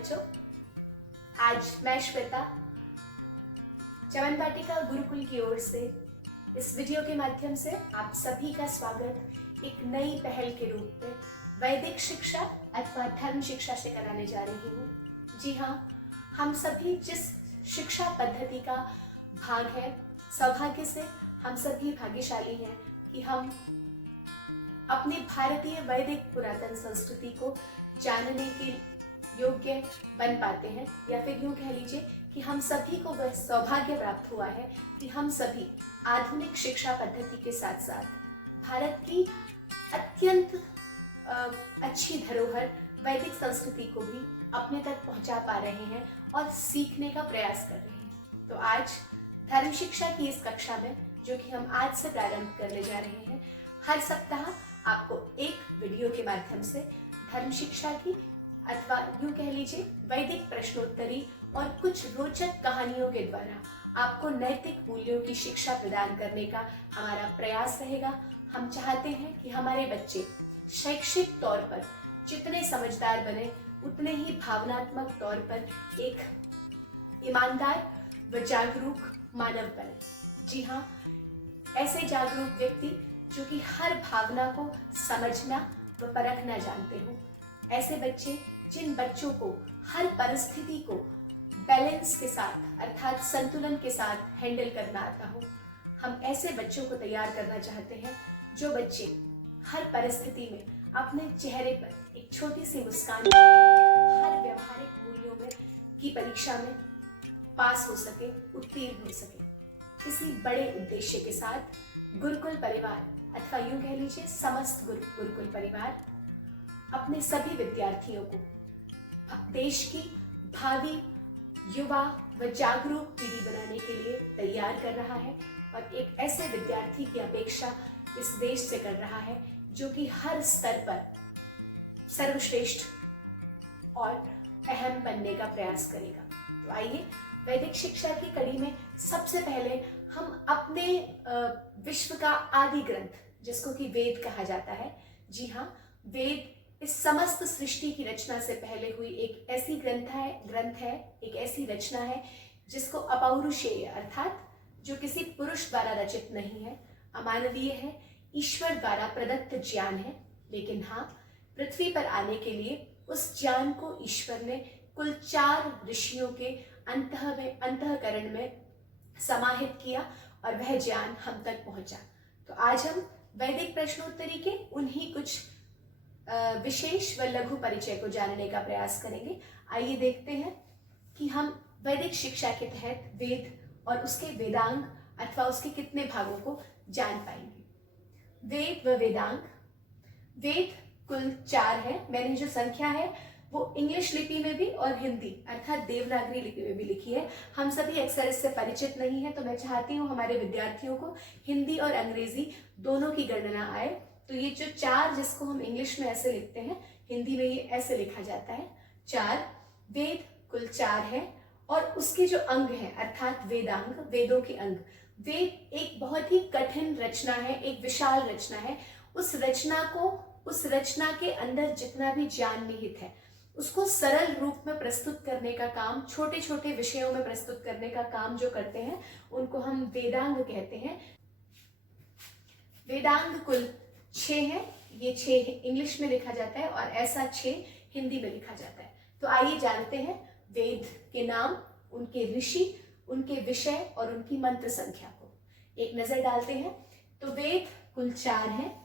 बच्चों, आज मैं श्वेता चमन वाटिका गुरुकुल की ओर से इस वीडियो के माध्यम से आप सभी का स्वागत एक नई पहल के रूप में वैदिक शिक्षा अथवा धर्म शिक्षा से कराने जा रही हूँ। जी हाँ, हम सभी जिस शिक्षा पद्धति का भाग है, सौभाग्य से हम सभी भाग्यशाली हैं कि हम अपनी भारतीय वैदिक पुरातन संस्कृति को जानने के योग्य बन पाते हैं, या फिर यूं कह लीजिए कि हम सभी को वह सौभाग्य प्राप्त हुआ है कि हम सभी आधुनिक शिक्षा पद्धति के साथ साथ भारत की अत्यंत अच्छी धरोहर वैदिक संस्कृति को भी अपने तक पहुंचा पा रहे हैं और सीखने का प्रयास कर रहे हैं। तो आज धर्म शिक्षा की इस कक्षा में, जो कि हम आज से प्रारंभ करने जा रहे हैं, हर सप्ताह आपको एक वीडियो के माध्यम से धर्म शिक्षा की अथवा यूं कह लीजिए वैदिक प्रश्नोत्तरी और कुछ रोचक कहानियों के द्वारा आपको नैतिक मूल्यों की शिक्षा प्रदान करने का हमारा प्रयास रहेगा। हम चाहते हैं कि हमारे बच्चे शैक्षिक तौर पर जितने समझदार बने, उतने ही भावनात्मक तौर पर एक ईमानदार व जागरूक मानव बने। जी हाँ, ऐसे जागरूक व्यक्ति जो कि हर भावना को समझना व परखना जानते हो, ऐसे बच्चे जिन बच्चों को हर परिस्थिति को बैलेंस के साथ अर्थात संतुलन के साथ हैंडल करना आता हो, हम ऐसे बच्चों को तैयार करना चाहते हैं जो बच्चे हर परिस्थिति में अपने चेहरे पर एक छोटी सी मुस्कान हर व्यवहारिक मूल्यों में की परीक्षा में पास हो सके, उत्तीर्ण हो सके। इसी बड़े उद्देश्य के साथ गुरुकुल परिवार अथवा यूं कह लीजिए समस्त गुरुकुल परिवार अपने सभी विद्यार्थियों को देश की भावी युवा व जागरूक पीढ़ी बनाने के लिए तैयार कर रहा है और एक ऐसे विद्यार्थी की अपेक्षा इस देश से कर रहा है जो कि हर स्तर पर सर्वश्रेष्ठ और अहम बनने का प्रयास करेगा। तो आइए वैदिक शिक्षा की कड़ी में सबसे पहले हम अपने विश्व का आदि ग्रंथ, जिसको कि वेद कहा जाता है, जी हाँ, वेद इस समस्त सृष्टि की रचना से पहले हुई एक ऐसी ग्रंथ है, एक ऐसी रचना है जिसको अपौरुषेय अर्थात जो किसी पुरुष द्वारा रचित नहीं है, अमानवीय है, ईश्वर द्वारा प्रदत्त ज्ञान है। लेकिन हाँ, पृथ्वी पर आने के लिए उस ज्ञान को ईश्वर ने कुल 4 ऋषियों के अंतःकरण में समाहित किया और वह ज्ञान हम तक पहुंचा। तो आज हम वैदिक प्रश्नोत्तरी के उन्हीं कुछ विशेष व लघु परिचय को जानने का प्रयास करेंगे। आइए देखते हैं कि हम वैदिक शिक्षा के तहत वेद और उसके वेदांग अथवा उसके कितने भागों को जान पाएंगे। वेद व वेदांग, वेद कुल 4 है। मैंने जो संख्या है वो इंग्लिश लिपि में भी और हिंदी अर्थात देवनागरी लिपि में भी लिखी है। हम सभी अक्सर इससे परिचित नहीं है, तो मैं चाहती हूँ हमारे विद्यार्थियों को हिंदी और अंग्रेजी दोनों की गणना आए। तो ये जो 4, जिसको हम इंग्लिश में ऐसे लिखते हैं, हिंदी में ये ऐसे लिखा जाता है 4। वेद कुल 4 है और उसके जो अंग है अर्थात वेदांग, वेदों के अंग। वेद एक बहुत ही कठिन रचना है, एक विशाल रचना है। उस रचना के अंदर जितना भी ज्ञान निहित है उसको सरल रूप में प्रस्तुत करने का काम, छोटे छोटे विषयों में प्रस्तुत करने का काम जो करते हैं, उनको हम वेदांग कहते हैं। वेदांग कुल 6 है। ये 6 इंग्लिश में लिखा जाता है और ऐसा 6 हिंदी में लिखा जाता है। तो आइए जानते हैं वेद के नाम, उनके ऋषि, उनके विषय और उनकी मंत्र संख्या को एक नजर डालते हैं। तो वेद कुल 4 है,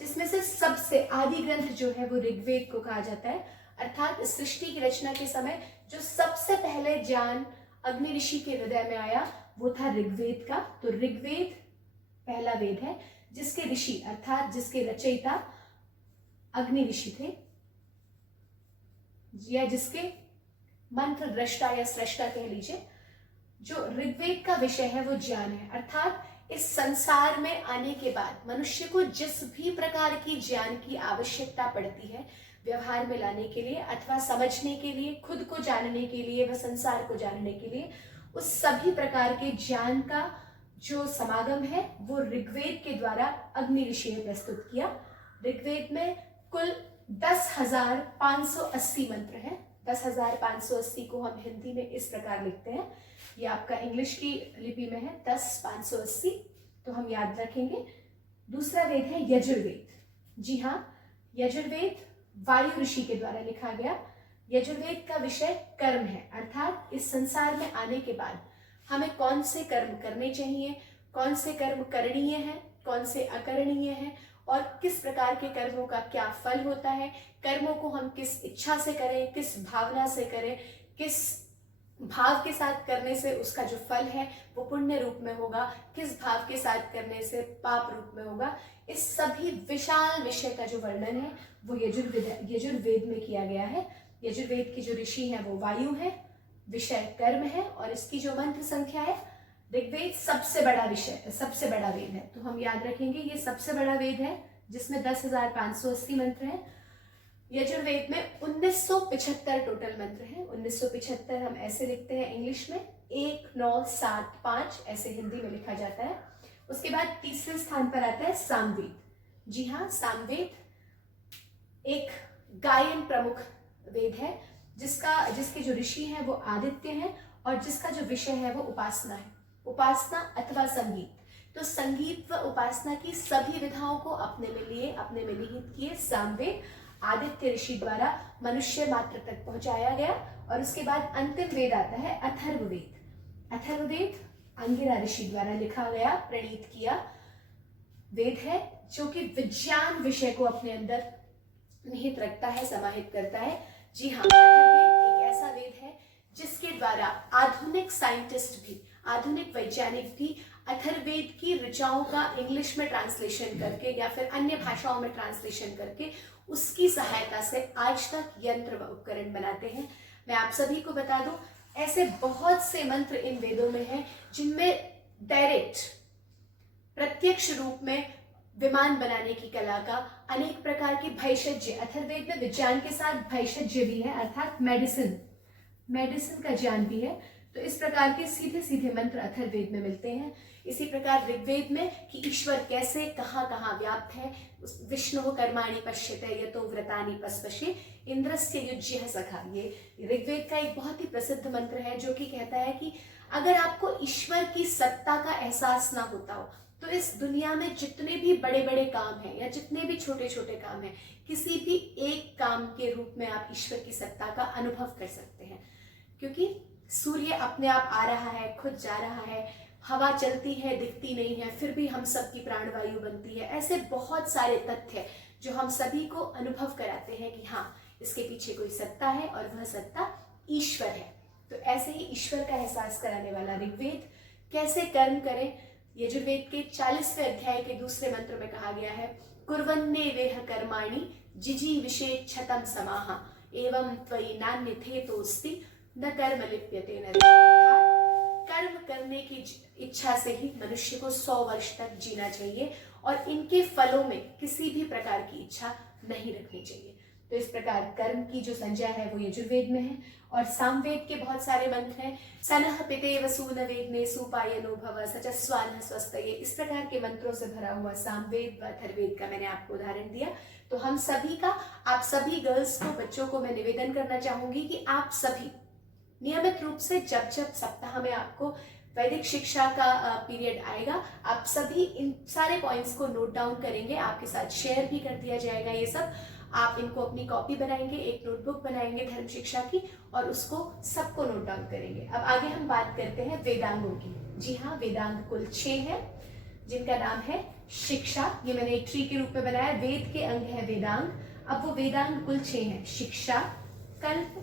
जिसमें से सबसे आदि ग्रंथ जो है वो ऋग्वेद को कहा जाता है। अर्थात इस सृष्टि की रचना के समय जो सबसे पहले ज्ञान अग्नि ऋषि के हृदय में आया वो था ऋग्वेद का। तो ऋग्वेद पहला वेद है जिसके ऋषि अर्थात जिसके रचयिता अग्नि ऋषि थे, या जिसके मंत्र दृष्टा या सृष्टा कह लीजिए। जो ऋग्वेद का विषय है वो ज्ञान है, अर्थात इस संसार में आने के बाद मनुष्य को जिस भी प्रकार की ज्ञान की आवश्यकता पड़ती है व्यवहार में लाने के लिए अथवा समझने के लिए, खुद को जानने के लिए व संसार को जानने के लिए, उस सभी प्रकार के ज्ञान का जो समागम है वो ऋग्वेद के द्वारा अग्नि ऋषि ने प्रस्तुत किया। ऋग्वेद में कुल 10,580 मंत्र हैं। 10,580 को हम हिंदी में इस प्रकार लिखते हैं, ये आपका इंग्लिश की लिपि में है 10,580, तो हम याद रखेंगे। दूसरा वेद है यजुर्वेद। जी हाँ, यजुर्वेद वायु ऋषि के द्वारा लिखा गया। यजुर्वेद का विषय कर्म है, अर्थात इस संसार में आने के बाद हमें कौन से कर्म करने चाहिए, कौन से कर्म करणीय हैं, कौन से अकरणीय हैं, और किस प्रकार के कर्मों का क्या फल होता है, कर्मों को हम किस इच्छा से करें, किस भावना से करें, किस भाव के साथ करने से उसका जो फल है वो पुण्य रूप में होगा, किस भाव के साथ करने से पाप रूप में होगा। इस सभी विशाल विषय का जो वर्णन है वो यजुर्वेद में किया गया है। यजुर्वेद की जो ऋषि है वो वायु है, विषय कर्म है, और इसकी जो मंत्र संख्या है, ऋग्वेद सबसे बड़ा विषय, सबसे बड़ा वेद है, तो हम याद रखेंगे ये सबसे बड़ा वेद है जिसमें 10,580 मंत्र हैं। यजुर्वेद में 1975 टोटल मंत्र हैं। 1975 हम ऐसे लिखते हैं इंग्लिश में, 1975 ऐसे हिंदी में लिखा जाता है। उसके बाद तीसरे स्थान पर आता है सामवेद। जी हाँ, सामवेद एक गायन प्रमुख वेद है, जिसके जो ऋषि हैं वो आदित्य हैं, और जिसका जो विषय है वो उपासना है, उपासना अथवा संगीत। तो संगीत व उपासना की सभी विधाओं को अपने में लिए, अपने में निहित किए सामवेद आदित्य ऋषि द्वारा मनुष्य मात्र तक पहुंचाया गया। और उसके बाद अंतिम वेद आता है अथर्ववेद। अथर्ववेद अंगिरा ऋषि द्वारा लिखा गया, प्रणीत किया वेद है, जो कि विज्ञान विषय को अपने अंदर निहित रखता है, समाहित करता है। जी हाँ, अथर्ववेद एक ऐसा वेद है जिसके द्वारा आधुनिक साइंटिस्ट भी, आधुनिक वैज्ञानिक भी अथर्ववेद की ऋचाओं का इंग्लिश में ट्रांसलेशन करके या फिर अन्य भाषाओं में ट्रांसलेशन करके उसकी सहायता से आज तक यंत्र व उपकरण बनाते हैं। मैं आप सभी को बता दूं, ऐसे बहुत से मंत्र इन वेदों में हैं जिनमें डायरेक्ट, प्रत्यक्ष रूप में विमान बनाने की कला का, अनेक प्रकार की भैषज्य, अथर्ववेद में विज्ञान के साथ भैषज्य भी है, अर्थात मेडिसिन का ज्ञान भी है। तो इस प्रकार के सीधे सीधे मंत्र अथर्ववेद में मिलते हैं। इसी प्रकार ऋग्वेद में कि ईश्वर कैसे कहाँ कहाँ व्याप्त है, विष्णु कर्माणि पश्यते यतो व्रतानि पस्पशे इंद्रस्य युज्यः सखा, ये ऋग्वेद का एक बहुत ही प्रसिद्ध मंत्र है जो कि कहता है कि अगर आपको ईश्वर की सत्ता का एहसास ना होता हो तो इस दुनिया में जितने भी बड़े बड़े काम हैं या जितने भी छोटे छोटे काम हैं, किसी भी एक काम के रूप में आप ईश्वर की सत्ता का अनुभव कर सकते हैं। क्योंकि सूर्य अपने आप आ रहा है, खुद जा रहा है, हवा चलती है, दिखती नहीं है, फिर भी हम सबकी प्राणवायु बनती है। ऐसे बहुत सारे तथ्य जो हम सभी को अनुभव कराते हैं कि हाँ, इसके पीछे कोई सत्ता है और वह सत्ता ईश्वर है। तो ऐसे ही ईश्वर का एहसास कराने वाला ऋग्वेद, कैसे कर्म करें, यजुर्वेद के 40वें अध्याय के दूसरे मंत्र में कहा गया है, कुर्वन्ने वेह कर्माणि जिजी विषेच्छतम समाहा एवं त्वयि नान्यथेतोस्ति न कर्म लिप्यते न। कर्म करने की इच्छा से ही मनुष्य को 100 वर्ष तक जीना चाहिए और इनके फलों में किसी भी प्रकार की इच्छा नहीं रखनी चाहिए। तो इस प्रकार कर्म की जो संज्ञा है वो यजुर्वेद में है। और सामवेद के बहुत सारे मंत्र हैं, सनः पितेव सूनवेग्ने सुपायनो भव सचस्वानः स्वस्तये, इस प्रकार के मंत्रों से भरा हुआ सामवेद व अथर्ववेद का मैंने आपको उदाहरण दिया। तो हम सभी का, आप सभी गर्ल्स को, बच्चों को मैं निवेदन करना चाहूंगी कि आप सभी नियमित रूप से जब जब सप्ताह में आपको वैदिक शिक्षा का पीरियड आएगा, आप सभी इन सारे पॉइंट्स को नोट डाउन करेंगे, आपके साथ शेयर भी कर दिया जाएगा। ये सब आप इनको अपनी कॉपी बनाएंगे, एक नोटबुक बनाएंगे धर्म शिक्षा की, और उसको सबको नोट डाउन करेंगे। अब आगे हम बात करते हैं वेदांगों की। जी हाँ, वेदांग कुल 6 हैं जिनका नाम है शिक्षा। ये मैंने एक ट्री के रूप में बनाया, वेद के अंग है वेदांग। अब वो वेदांग कुल 6 हैं, शिक्षा, कल्प,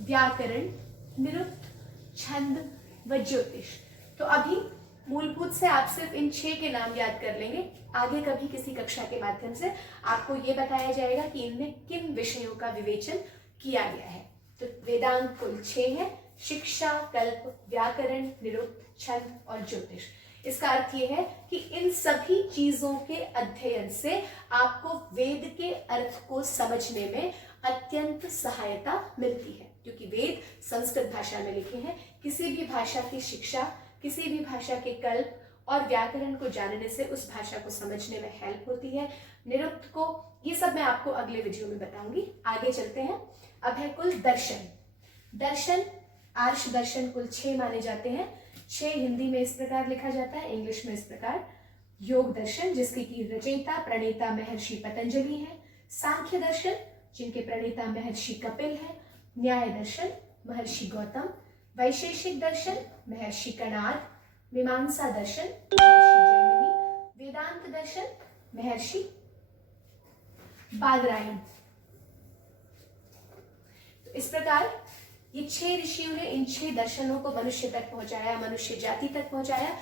व्याकरण, निरुक्त, छंद व ज्योतिष। तो अभी मूलभूत से आप सिर्फ इन 6 के नाम याद कर लेंगे। आगे कभी किसी कक्षा के माध्यम से आपको ये बताया जाएगा कि इनमें किन विषयों का विवेचन किया गया है। तो वेदांग कुल 6 है, शिक्षा, कल्प, व्याकरण, निरुक्त, छंद और ज्योतिष। इसका अर्थ ये है कि इन सभी चीजों के अध्ययन से आपको वेद के अर्थ को समझने में अत्यंत सहायता मिलती है, क्योंकि वेद संस्कृत भाषा में लिखे हैं। किसी भी भाषा की शिक्षा, किसी भी भाषा के कल्प और व्याकरण को जानने से उस भाषा को समझने में हेल्प होती है। निरुक्त को, ये सब मैं आपको अगले वीडियो में बताऊंगी। आगे चलते हैं। अब है कुल दर्शन। दर्शन, आर्ष दर्शन कुल 6 माने जाते हैं। 6 हिंदी में इस प्रकार लिखा जाता है, इंग्लिश में इस प्रकार। योग दर्शन जिसके की रचयिता प्रणेता महर्षि पतंजलि है। सांख्य दर्शन जिनके प्रणेता महर्षि कपिल है। न्याय दर्शन महर्षि गौतम। वैशेषिक दर्शन महर्षि कणाद। मीमांसा दर्शन महर्षि जैमिनी। वेदांत दर्शन महर्षि बादरायण। तो इस प्रकार ये 6 ऋषियों ने इन 6 दर्शनों को मनुष्य तक पहुंचाया, मनुष्य जाति तक पहुंचाया।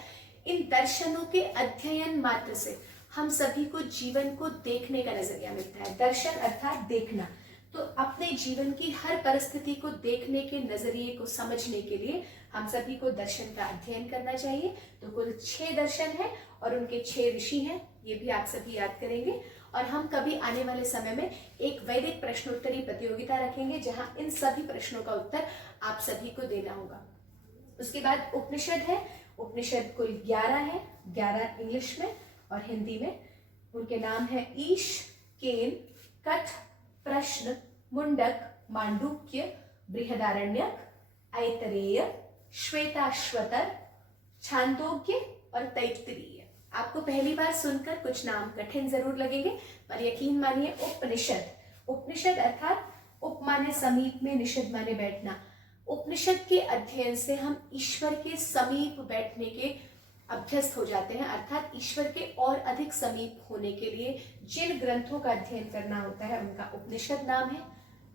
इन दर्शनों के अध्ययन मात्र से हम सभी को जीवन को देखने का नजरिया मिलता है। दर्शन अर्थात देखना। तो अपने जीवन की हर परिस्थिति को देखने के नजरिए को समझने के लिए हम सभी को दर्शन का अध्ययन करना चाहिए। तो कुल 6 दर्शन है और उनके 6 ऋषि हैं, ये भी आप सभी याद करेंगे। और हम कभी आने वाले समय में एक वैदिक प्रश्नोत्तरी प्रतियोगिता रखेंगे जहां इन सभी प्रश्नों का उत्तर आप सभी को देना होगा। उसके बाद उपनिषद है। उपनिषद कुल 11 है, 11 इंग्लिश में और हिंदी में। उनके नाम है ईश, केन, कठ, प्रश्न, मुंडक, मांडुक्य, बृहदारण्यक, ऐतरेय, श्वेताश्वतर, छांदोग्य और तैत्तिरीय। आपको पहली बार सुनकर कुछ नाम कठिन जरूर लगेंगे, पर यकीन मानिए उपनिषद, उपनिषद अर्थात उप माने समीप में, निषद माने बैठना। उपनिषद के अध्ययन से हम ईश्वर के समीप बैठने के अभ्यस्त हो जाते हैं, अर्थात ईश्वर के और अधिक समीप होने के लिए जिन ग्रंथों का अध्ययन करना होता है उनका उपनिषद नाम है।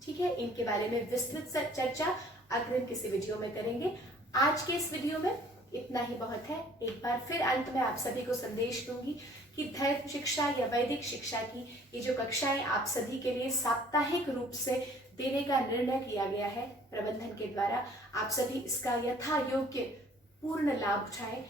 ठीक है, इनके बारे में विस्तृत चर्चा अग्रिम किसी वीडियो में करेंगे। आज के इस वीडियो में इतना ही बहुत है। एक बार फिर अंत में आप सभी को संदेश दूंगी कि धैर्य शिक्षा या वैदिक शिक्षा की ये जो कक्षाएं आप सभी के लिए साप्ताहिक रूप से देने का निर्णय किया गया है प्रबंधन के द्वारा, आप सभी इसका यथा योग्य पूर्ण लाभ उठाएं।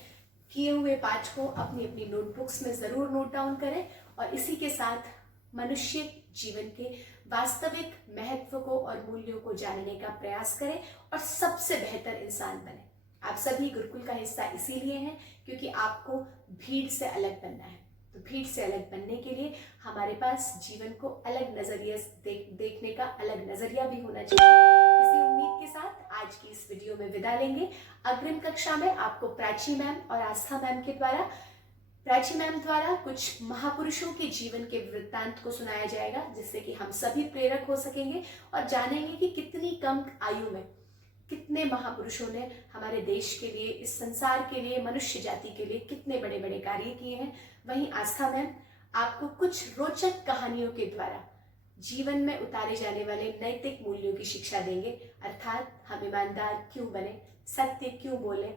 किए हुए पाठ को अपनी अपनी नोटबुक्स में जरूर नोट डाउन करें और इसी के साथ मनुष्य जीवन के वास्तविक महत्व को और मूल्यों को जानने का प्रयास करें और सबसे बेहतर इंसान बने। आप सभी गुरुकुल का हिस्सा इसीलिए हैं क्योंकि आपको भीड़ से अलग बनना है। तो भीड़ से अलग बनने के लिए हमारे पास जीवन को अलग नजरिए देखने का अलग नजरिया भी होना चाहिए। इसी उम्मीद के साथ आज की इस वीडियो में विदा लेंगे। अग्रिम कक्षा में आपको प्राची मैम और आस्था मैम के द्वारा, प्राची मैम द्वारा कुछ महापुरुषों के जीवन के वृत्तांत को सुनाया जाएगा, जिससे कि हम सभी प्रेरक हो सकेंगे और जानेंगे कि कितनी कम आयु में कितने महापुरुषों ने हमारे देश के लिए, इस संसार के लिए, मनुष्य जाति के लिए कितने बड़े बड़े कार्य किए हैं। वहीं आस्था मैम आपको कुछ रोचक कहानियों के द्वारा जीवन में उतारे जाने वाले नैतिक मूल्यों की शिक्षा देंगे, अर्थात हम ईमानदार क्यों बने, सत्य क्यों बोले,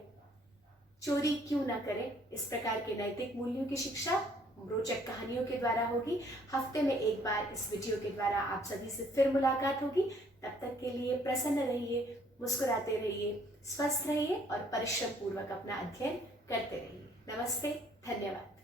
चोरी क्यों ना करें। इस प्रकार के नैतिक मूल्यों की शिक्षा रोचक कहानियों के द्वारा होगी। हफ्ते में एक बार इस वीडियो के द्वारा आप सभी से फिर मुलाकात होगी। तब तक के लिए प्रसन्न रहिए, मुस्कुराते रहिए, स्वस्थ रहिए और परिश्रम पूर्वक अपना अध्ययन करते रहिए। नमस्ते, धन्यवाद।